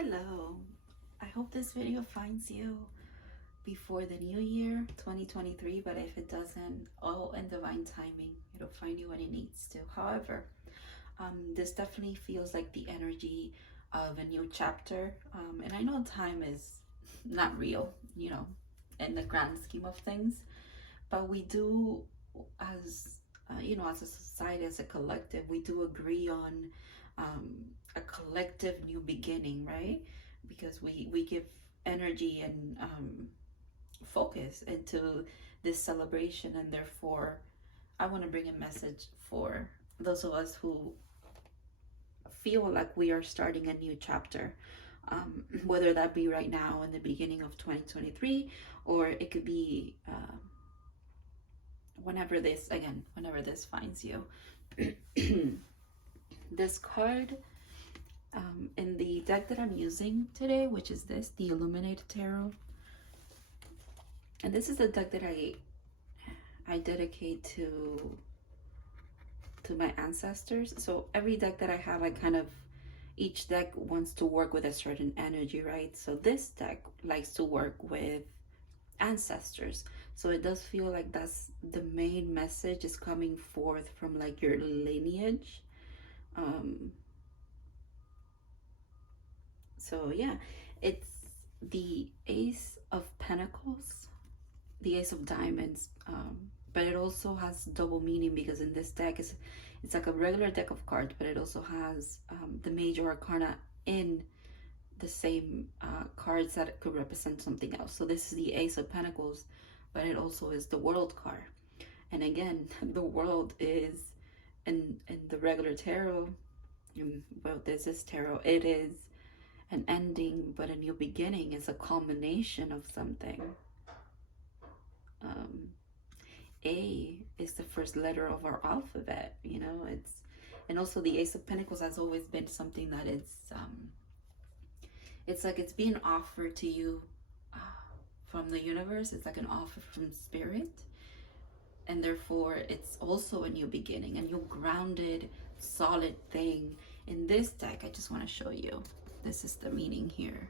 Hello, I hope this video finds you before the new year 2023, but if it doesn't, all in divine timing, it'll find you when it needs to. However, this definitely feels like the energy of a new chapter, and I know time is not real, in the grand scheme of things, but we do, as as a society, as a collective, we do agree on a collective new beginning, right? Because we give energy and focus into this celebration, and therefore I want to bring a message for those of us who feel like we are starting a new chapter, whether that be right now in the beginning of 2023, or it could be whenever this finds you. This card in the deck that I'm using today, which is the Illuminated Tarot, and this is the deck that I dedicate to my ancestors. So every deck that I have, each deck wants to work with a certain energy, right? So this deck likes to work with ancestors, so it does feel like that's the main message is coming forth from like your lineage. So yeah, it's the Ace of Pentacles, the Ace of Diamonds, but it also has double meaning, because in this deck it's like a regular deck of cards, but it also has the major arcana in the same cards that could represent something else. So this is the Ace of Pentacles, but it also is the World card. And again, the World is in the regular tarot, well, this is tarot, it is an ending, but a new beginning. Is a culmination of something. A is the first letter of our alphabet, and also the Ace of Pentacles has always been something that it's like it's being offered to you from the universe. It's like an offer from spirit, and therefore it's also a new beginning, a new grounded, solid thing. In this deck, I just want to show you. This is the meaning here.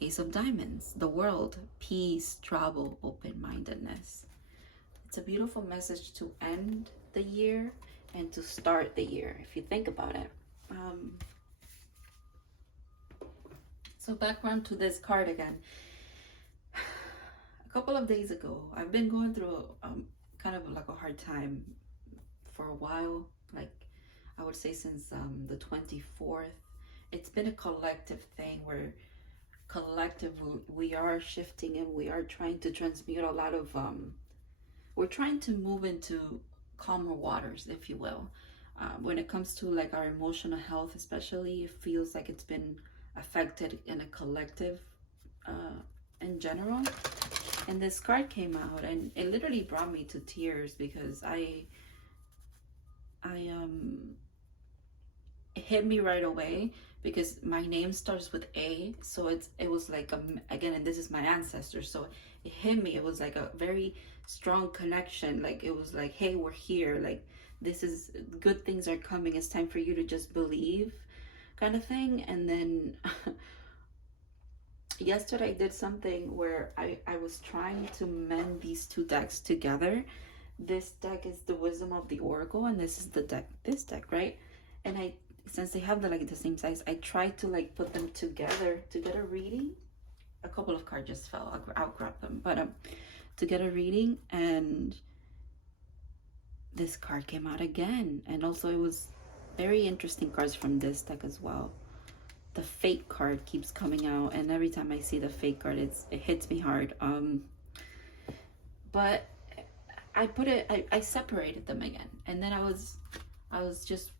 Ace of Diamonds, the world, peace, travel, open-mindedness. It's a beautiful message to end the year and to start the year, if you think about it. So background to this card again. A couple of days ago, I've been going through kind of like a hard time for a while, like I would say since the 24th. It's been a collective thing where we are shifting, and we are trying to transmute a lot of we're trying to move into calmer waters, if you will. When it comes to like our emotional health, especially, it feels like it's been affected in a collective in general. And this card came out, and it literally brought me to tears, because it hit me right away, because my name starts with A. So it was like again, and this is my ancestor, so it hit me. It was like a very strong connection. Like it was like, hey, we're here, like this is good, things are coming, it's time for you to just believe, kind of thing. And then yesterday I did something where I was trying to mend these two decks together. This deck is the Wisdom of the Oracle, and this is this deck, right? And since they have the same size, I tried to like put them together to get a reading. A couple of cards just fell. I'll grab them, but to get a reading, and this card came out again. And also it was very interesting cards from this deck as well. The Fate card keeps coming out, and every time I see the Fate card, it hits me hard. But I separated them again, and then I was just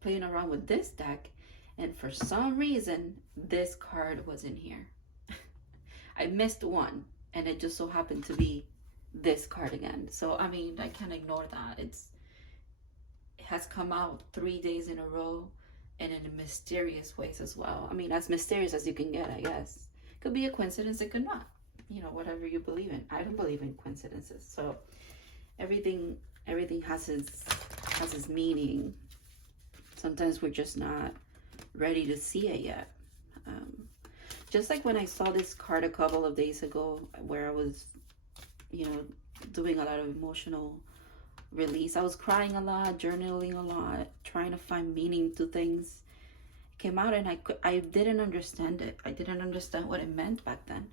playing around with this deck, and for some reason this card was in here. I missed one, and it just so happened to be this card again. So I mean, I can't ignore that. It has come out 3 days in a row, and in mysterious ways as well. I mean, as mysterious as you can get, I guess. Could be a coincidence, it could not, whatever you believe in. I don't believe in coincidences, so everything has its meaning. Sometimes we're just not ready to see it yet. Just like when I saw this card a couple of days ago, where I was, you know, doing a lot of emotional release. I was crying a lot, journaling a lot, trying to find meaning to things. It came out and I didn't understand it. I didn't understand what it meant back then.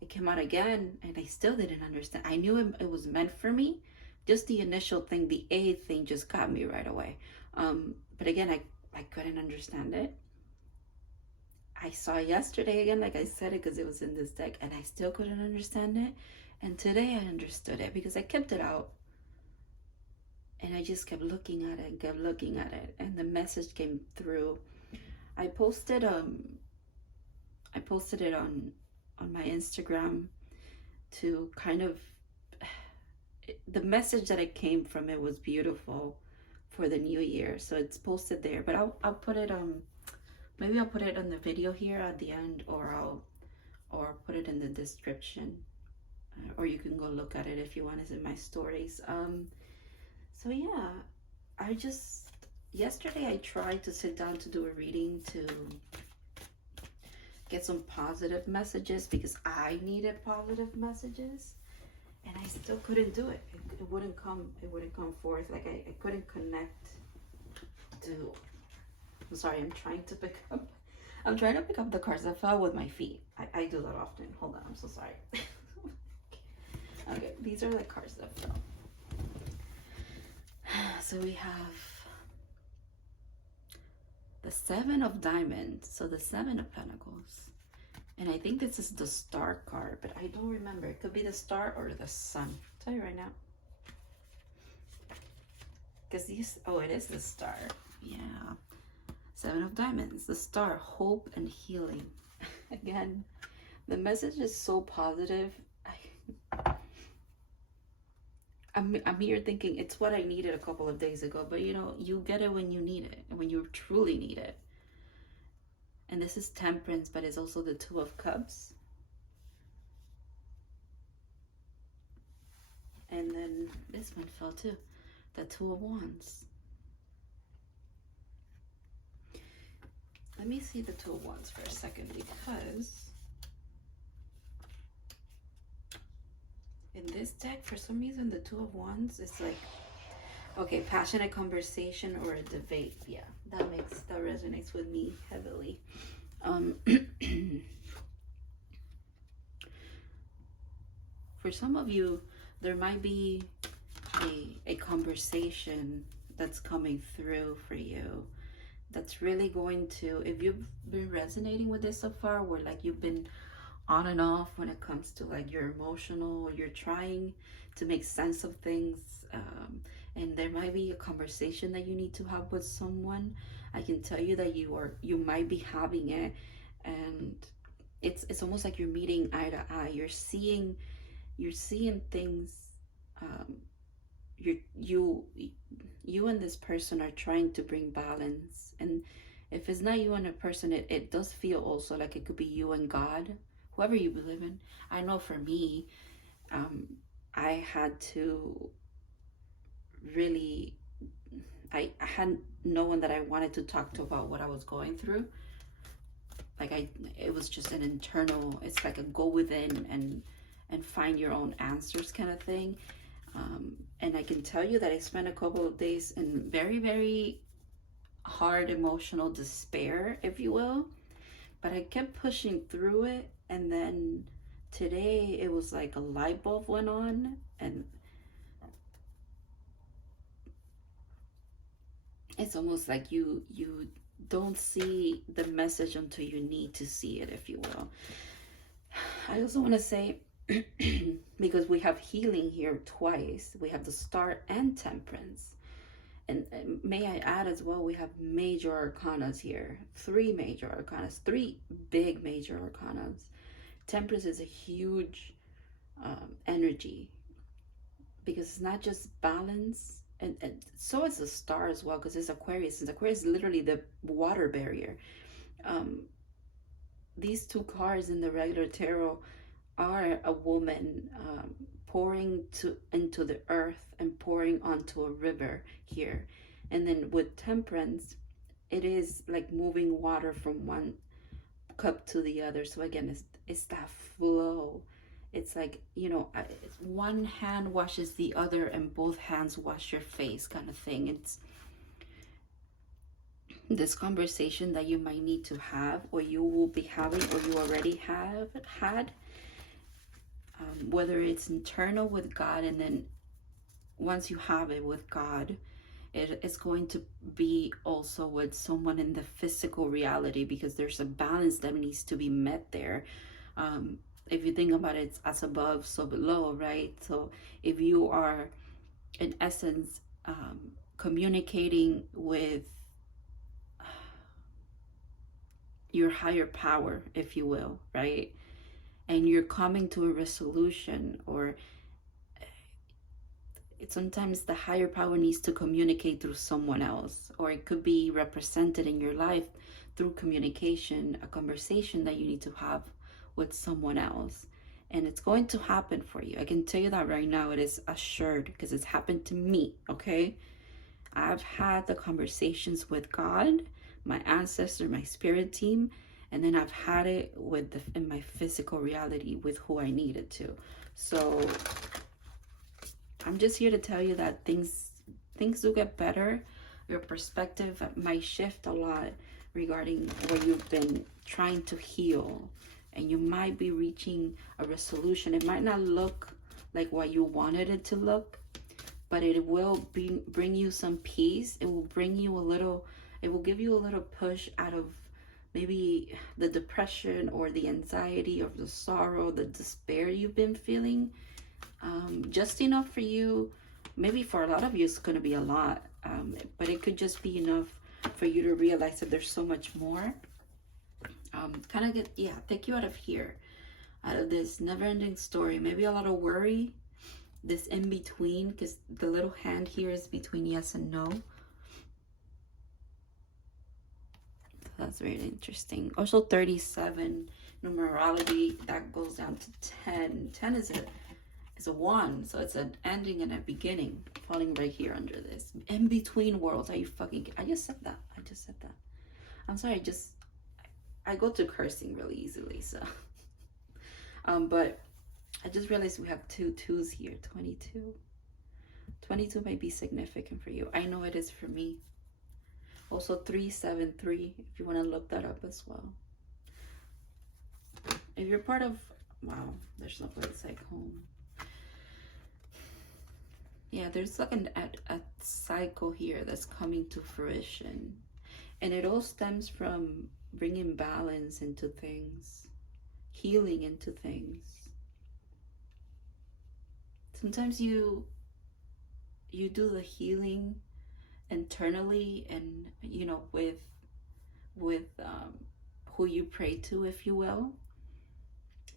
It came out again and I still didn't understand. I knew it was meant for me. Just the initial thing, the A thing just got me right away. But again, I couldn't understand it. I saw it yesterday again, like I said it, because it was in this deck, and I still couldn't understand it. And today I understood it because I kept it out. And I just kept looking at it and kept looking at it. And the message came through. I posted it on my Instagram to kind of, the message that it came from it was beautiful for the new year. So it's posted there, but I'll put it maybe I'll put it on the video here at the end, or put it in the description, or you can go look at it if you want. It's in my stories. So yeah, yesterday I tried to sit down to do a reading to get some positive messages, because I needed positive messages, and I still couldn't do it. It wouldn't come forth. Like I couldn't connect to, I'm sorry, I'm trying to pick up the cards that fell with my feet. I do that often. Hold on, I'm so sorry. Okay, these are the cards that fell. So we have the Seven of Diamonds, so the Seven of Pentacles. And I think this is the Star card, but I don't remember. It could be the Star or the Sun. I'll tell you right now. Because it is the Star. Yeah. Seven of Diamonds, the Star, hope and healing. Again, the message is so positive. I'm here thinking it's what I needed a couple of days ago, but you know, you get it when you need it, and when you truly need it. And this is Temperance, but it's also the Two of Cups. And then this one fell too, the Two of Wands. Let me see the Two of Wands for a second, because in this deck, for some reason, the Two of Wands is like, okay, passionate conversation or a debate. Yeah, that resonates with me heavily. For some of you, there might be a conversation that's coming through for you that's really going to, if you've been resonating with this so far, where like you've been on and off when it comes to like your emotional, or you're trying to make sense of things, and there might be a conversation that you need to have with someone, I can tell you that you might be having it, and it's almost like you're meeting eye to eye. You're seeing things. You and this person are trying to bring balance, and if it's not you and a person, it does feel also like it could be you and God, whoever you believe in. I know for me, I had to really, I had no one that I wanted to talk to about what I was going through. Like it was just an internal, it's like a go within and find your own answers kind of thing. And I can tell you that I spent a couple of days in very, very hard emotional despair, if you will. But I kept pushing through it. And then today it was like a light bulb went on. And it's almost like you don't see the message until you need to see it, if you will. I also want to say, because we have healing here twice, we have the Star and Temperance, and may I add as well, we have major arcanas here, three major arcanas, three big major arcanas. Temperance is a huge energy, because it's not just balance, and so is the Star as well, because it's Aquarius, and Aquarius is literally the water barrier. These two cards in the regular tarot are a woman pouring into the earth and pouring onto a river here. And then with Temperance, it is like moving water from one cup to the other. So again, it's that flow. It's like, you know, one hand washes the other and both hands wash your face kind of thing. It's this conversation that you might need to have, or you will be having, or you already have had, whether it's internal with God, and then once you have it with God, it is going to be also with someone in the physical reality, because there's a balance that needs to be met there. If you think about it, it's as above, so below, right? So if you are, in essence, communicating with your higher power, if you will, right? And you're coming to a resolution, or sometimes the higher power needs to communicate through someone else, or it could be represented in your life through communication, a conversation that you need to have with someone else. And it's going to happen for you. I can tell you that right now. It is assured, because it's happened to me, okay? I've had the conversations with God, my ancestor, my spirit team, and then I've had it with in my physical reality with who I needed to. So I'm just here to tell you that things do get better. Your perspective might shift a lot regarding what you've been trying to heal, and you might be reaching a resolution. It might not look like what you wanted it to look, but it will bring you some peace. It will bring you a little, it will give you a little push out of maybe the depression or the anxiety or the sorrow, the despair you've been feeling. Just enough for you. Maybe for a lot of you it's going to be a lot, but it could just be enough for you to realize that there's so much more. Kind of take you out of here, out of this never-ending story. Maybe a lot of worry, this in between, because the little hand here is between yes and no. That's very interesting. Also 37 numerology, that goes down to 10. 10 is a 1, so it's an ending and a beginning, falling right here under this in between worlds. Are you fucking, I just said that. I'm sorry, I go to cursing really easily, so but I just realized we have 2 2s here. 22 may be significant for you. I know it is for me. Also 373, if you want to look that up as well. If you're part of, wow, there's no place like home. Yeah, there's like a cycle here that's coming to fruition, and it all stems from bringing balance into things, healing into things. Sometimes you do the healing internally, and you know, with who you pray to, if you will,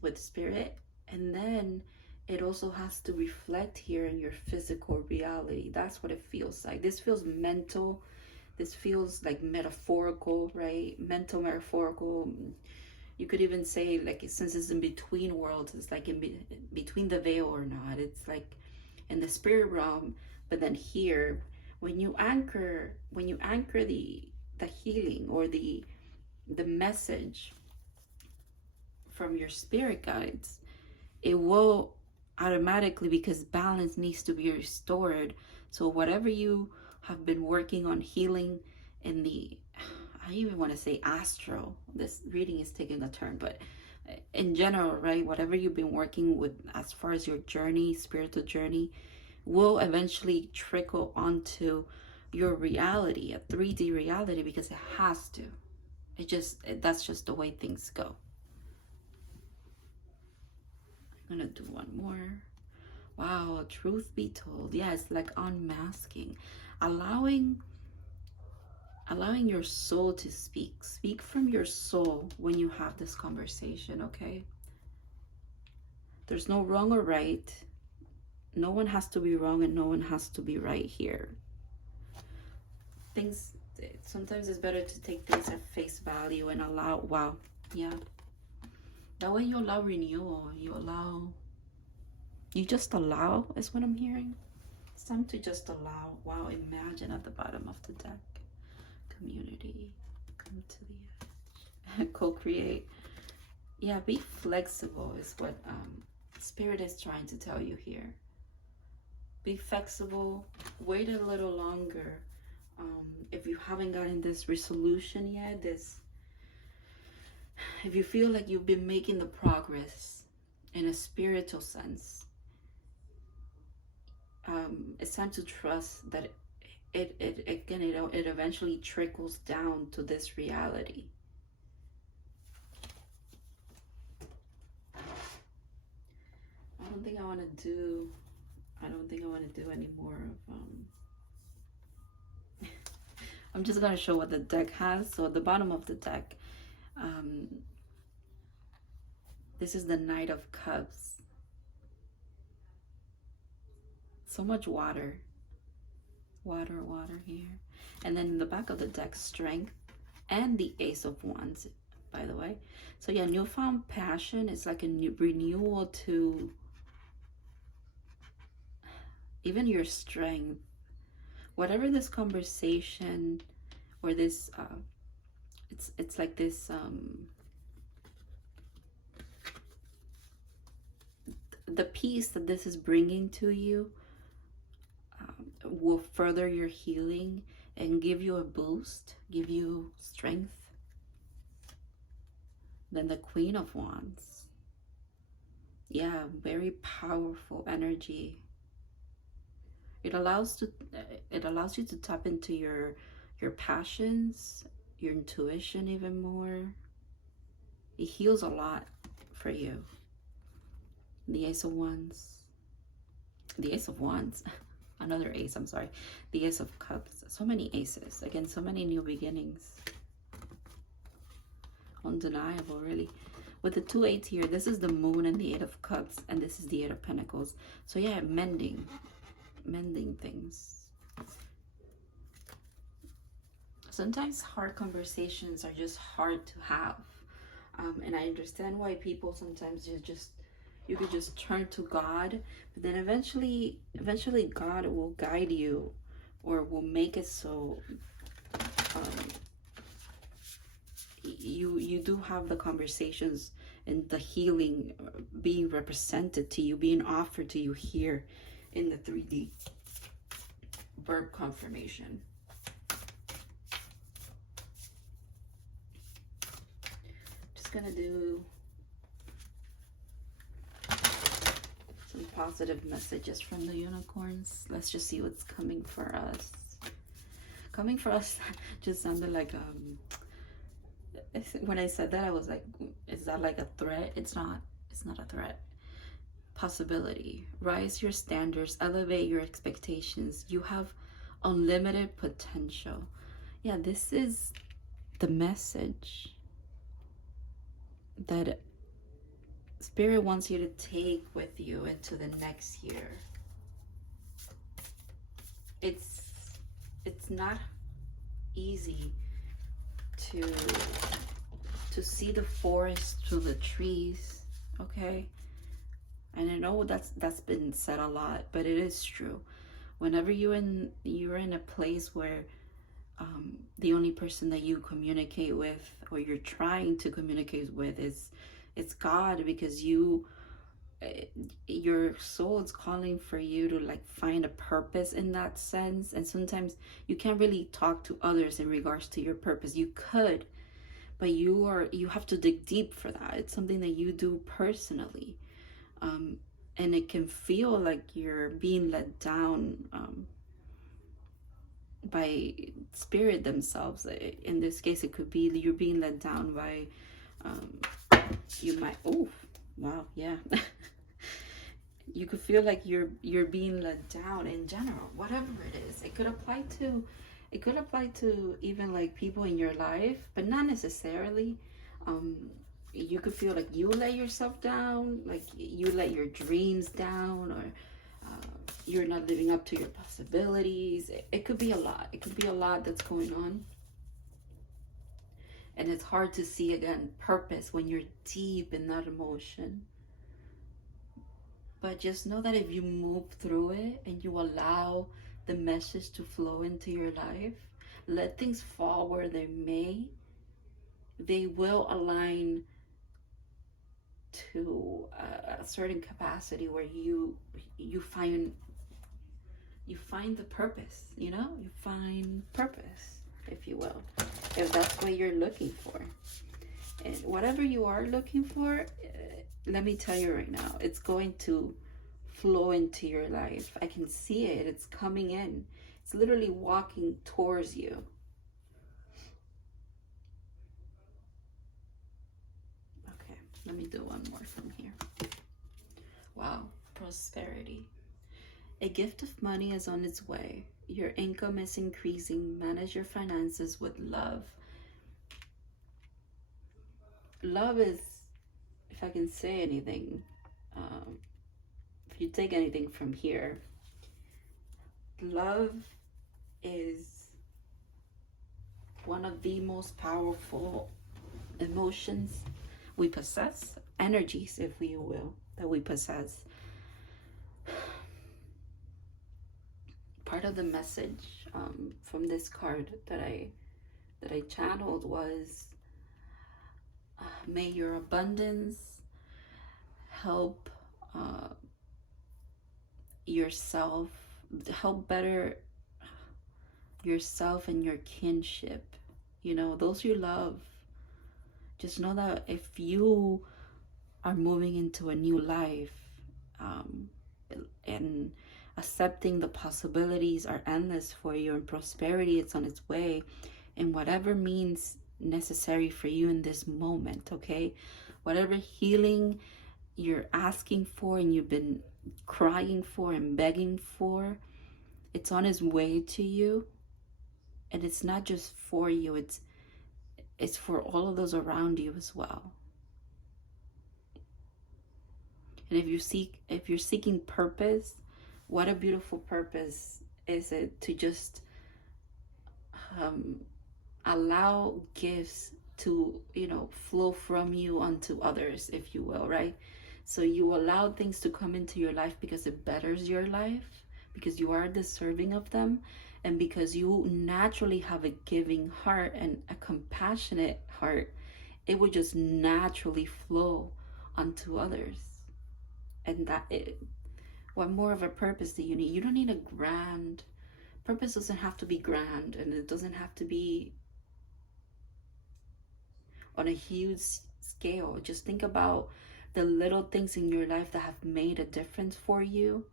with spirit, and then it also has to reflect here in your physical reality. That's what it feels like. This feels mental. This feels like metaphorical, right? Mental, metaphorical. You could even say, like, since it's in between worlds, it's like in between the veil or not. It's like in the spirit realm, but then here, when you anchor the healing or the message from your spirit guides, it will automatically, because balance needs to be restored. So whatever you have been working on healing in the, I even want to say astral, this reading is taking a turn, but in general, right, whatever you've been working with as far as your journey, spiritual journey, will eventually trickle onto your reality, a 3D reality, because it has to. That's just the way things go. I'm gonna do one more. Wow, truth be told, yeah, it's like unmasking, allowing your soul to speak from your soul when you have this conversation. Okay, there's no wrong or right. No one has to be wrong and no one has to be right here. Things, sometimes it's better to take things at face value and allow, wow, yeah, that way you allow renewal. You just allow is what I'm hearing. It's time to just allow. Wow, imagine at the bottom of the deck. community. Come to the edge. Co-create. Yeah, be flexible is what Spirit is trying to tell you here. Be flexible. Wait a little longer. If you haven't gotten this resolution yet, if you feel like you've been making the progress in a spiritual sense, it's time to trust that it eventually trickles down to this reality. I don't think I want to do any more of I'm just going to show what the deck has. So at the bottom of the deck, this is the Knight of Cups. So much water here. And then in the back of the deck, Strength and the Ace of Wands, by the way. So yeah, newfound passion is like a new renewal to even your strength. Whatever this conversation or this it's like this the peace that this is bringing to you will further your healing and give you a boost, give you strength. Then the Queen of Wands. Yeah, very powerful energy. It allows you to tap into your passions, your intuition even more. It heals a lot for you. The Ace of Wands. The Ace of Wands. Another ace, I'm sorry. The Ace of Cups. So many aces. Again, so many new beginnings. Undeniable, really. With the 2 8s here, this is the Moon and the 8 of Cups, and this is the 8 of Pentacles. So yeah, mending things. Sometimes hard conversations are just hard to have, and I understand why people sometimes you could just turn to God, but then eventually God will guide you, or will make it so you do have the conversations and the healing being represented to you, being offered to you here in the 3D verb confirmation. Just gonna do some positive messages from the unicorns. Let's just see what's coming for us. Coming for us just sounded like when I said that, I was like, is that like a threat? It's not a threat. Possibility. Rise your standards, elevate your expectations. You have unlimited potential. Yeah, this is the message that Spirit wants you to take with you into the next year. It's not easy to see the forest through the trees, okay? And I know that's been said a lot, but it is true. Whenever you're in a place where the only person that you communicate with, or you're trying to communicate with, it's God, because your soul is calling for you to like find a purpose in that sense. And sometimes you can't really talk to others in regards to your purpose. You could, but you have to dig deep for that. It's something that you do personally. And it can feel like you're being let down by Spirit themselves. In this case, it could be you're being let down by, you might, oh, wow, yeah. You could feel like you're being let down in general, whatever it is. It could apply to even like people in your life, but not necessarily. You could feel like you let yourself down, like you let your dreams down, or you're not living up to your possibilities. It could be a lot. It could be a lot that's going on. And it's hard to see, again, purpose when you're deep in that emotion. But just know that if you move through it and you allow the message to flow into your life, let things fall where they may. They will align to a certain capacity where you find the purpose, you know? You find purpose, if you will, if that's what you're looking for. And whatever you are looking for, let me tell you right now, it's going to flow into your life. I can see it. It's coming in. It's literally walking towards you. Okay, let me do one more from here. Wow, prosperity. A gift of money is on its way. Your income is increasing. Manage your finances with love. Love is, if I can say anything, if you take anything from here, love is one of the most powerful emotions we possess, energies, if we will, that we possess. Part of the message from this card that I channeled was, may your abundance help yourself, help better yourself and your kinship, you know, those you love. Just know that if you are moving into a new life, and accepting the possibilities are endless for you, and prosperity, it's on its way, in whatever means necessary for you in this moment, okay? Whatever healing you're asking for and you've been crying for and begging for, it's on its way to you. And it's not just for you, it's for all of those around you as well. And if you're seeking purpose, what a beautiful purpose is it to just allow gifts to, you know, flow from you onto others, if you will, right? So you allow things to come into your life because it betters your life, because you are deserving of them, and because you naturally have a giving heart and a compassionate heart. It will just naturally flow onto others. And what more of a purpose do you need? You don't need a grand purpose. Doesn't have to be grand, and it doesn't have to be on a huge scale. Just think about the little things in your life that have made a difference for you.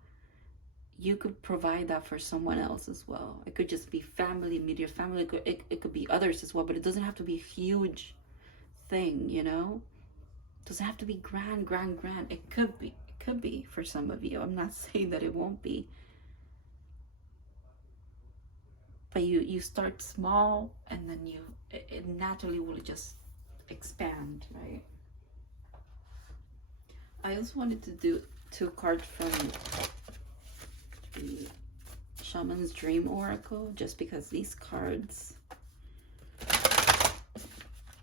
You could provide that for someone else as well. It could just be family, immediate family. It could be others as well, but it doesn't have to be a huge thing, you know? It doesn't have to be grand. It could be. It could be for some of you. I'm not saying that it won't be. But you start small, and then it naturally will just expand, right? I also wanted to do 2 cards from the Shaman's Dream Oracle, just because these cards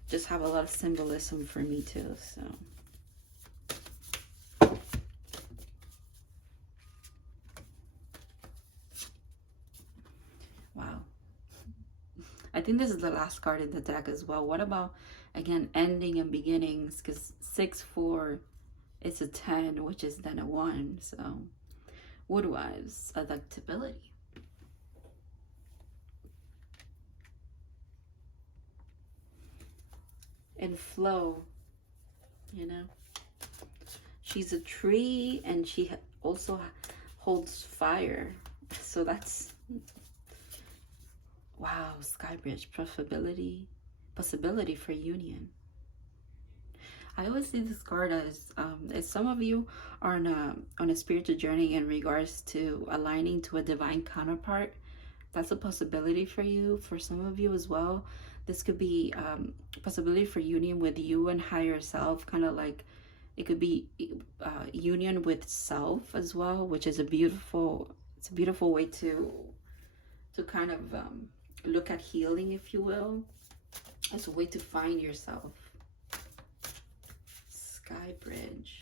just have a lot of symbolism for me too, so. Wow. I think this is the last card in the deck as well. What about, again, ending and beginnings? Because 6-4, it's a 10, which is then a 1, so. Woodwives, adaptability. And flow, you know. She's a tree, and she also holds fire. So that's, wow, Sky Bridge, possibility for union. I always see this card as some of you are on a spiritual journey in regards to aligning to a divine counterpart. That's a possibility for you. For some of you as well, this could be possibility for union with you and higher self, kind of like it could be union with self as well, which is a beautiful way to kind of look at healing, if you will. It's a way to find yourself. Sky Bridge.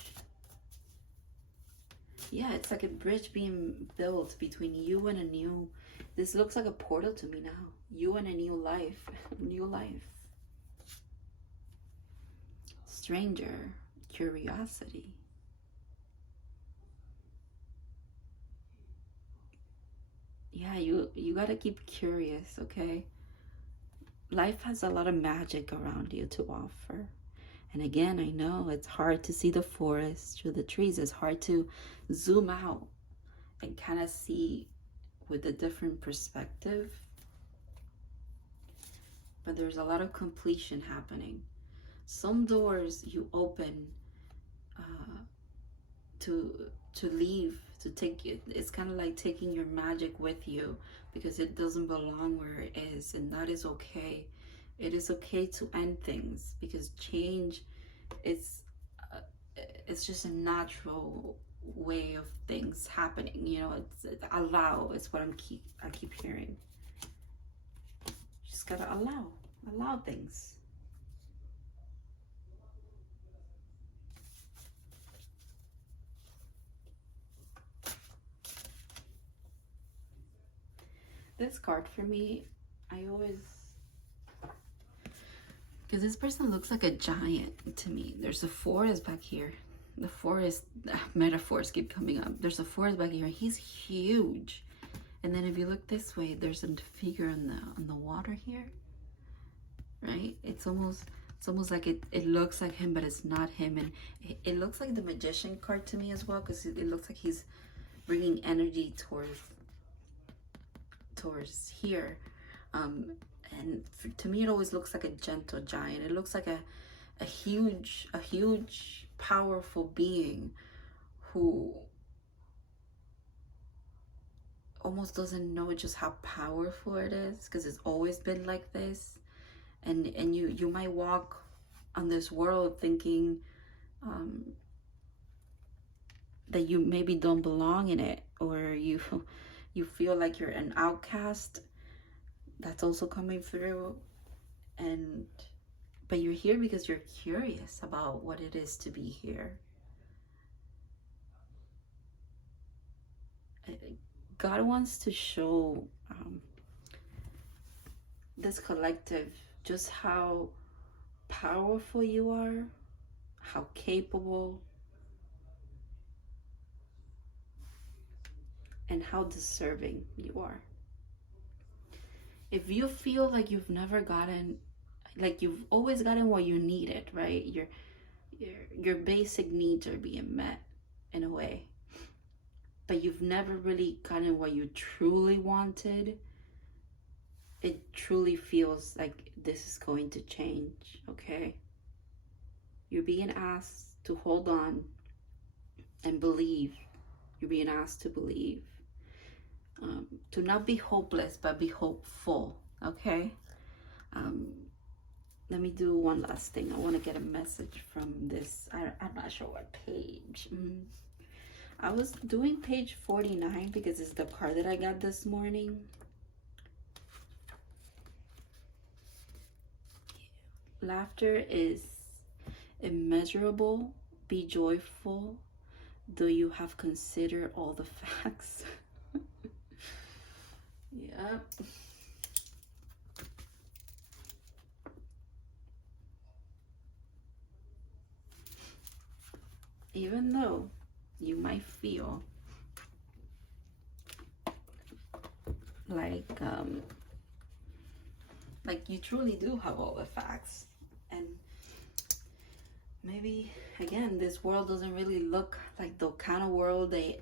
Yeah, it's like a bridge being built between you and a new This looks like a portal to me now. You and a new life. New life. Stranger. Curiosity. Yeah, you gotta keep curious, okay? Life has a lot of magic around you to offer. And again, I know it's hard to see the forest through the trees. It's hard to zoom out and kind of see with a different perspective. But there's a lot of completion happening. Some doors you open to leave, to take it. It's kind of like taking your magic with you because it doesn't belong where it is, and that is okay. It is okay to end things because change it's just a natural way of things happening. You know, it's allow. It's what I keep hearing. Just gotta allow things. This card for me, I always, because this person looks like a giant to me. There's a forest back here. The forest, metaphors keep coming up. There's a forest back here. He's huge. And then if you look this way, there's a figure on the water here. Right? It's almost like it looks like him, but it's not him. And it looks like the Magician card to me as well, because it looks like he's bringing energy towards here. And to me, it always looks like a gentle giant. It looks like a huge, powerful being who almost doesn't know just how powerful it is, because it's always been like this. And you might walk on this world thinking that you maybe don't belong in it, or you feel like you're an outcast. That's also coming through. But you're here because you're curious about what it is to be here. God wants to show this collective just how powerful you are, how capable, and how deserving you are. If you feel like you've never gotten, like you've always gotten what you needed, right? Your basic needs are being met in a way, but you've never really gotten what you truly wanted, it truly feels like this is going to change, okay? You're being asked to hold on and believe. You're being asked to believe. To not be hopeless, but be hopeful, okay? Let me do one last thing. I want to get a message from this. I'm not sure what page. I was doing page 49 because it's the card that I got this morning. Laughter is immeasurable. Be joyful. Do you have considered all the facts? Yeah. Even though you might feel like you truly do have all the facts, and maybe again this world doesn't really look like the kind of world that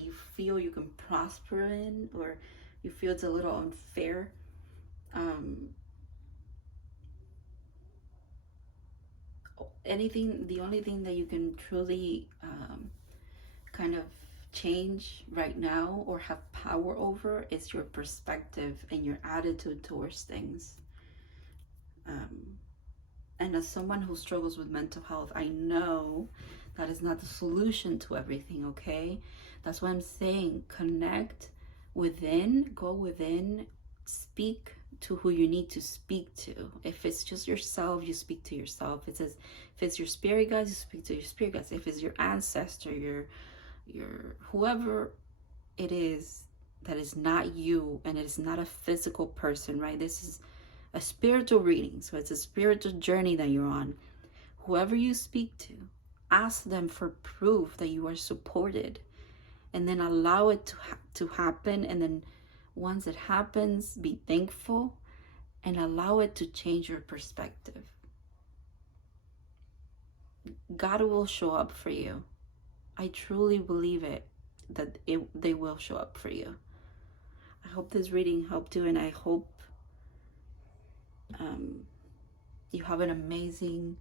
you feel you can prosper in, or you feel it's a little unfair. The only thing that you can truly kind of change right now or have power over is your perspective and your attitude towards things. And as someone who struggles with mental health, I know that is not the solution to everything, okay? That's why I'm saying connect within, go within, speak to who you need to speak to. If it's just yourself, you speak to yourself. If it's your spirit guides, you speak to your spirit guides. If it's your ancestor, your whoever it is that is not you, and it is not a physical person, right? This is a spiritual reading, so it's a spiritual journey that you're on. Whoever you speak to, ask them for proof that you are supported, and then allow it to happen. And then once it happens, be thankful and allow it to change your perspective. God will show up for you. I truly believe it, that they will show up for you. I hope this reading helped you, and I hope you have an amazing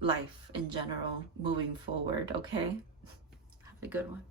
life in general moving forward, okay? Have a good one.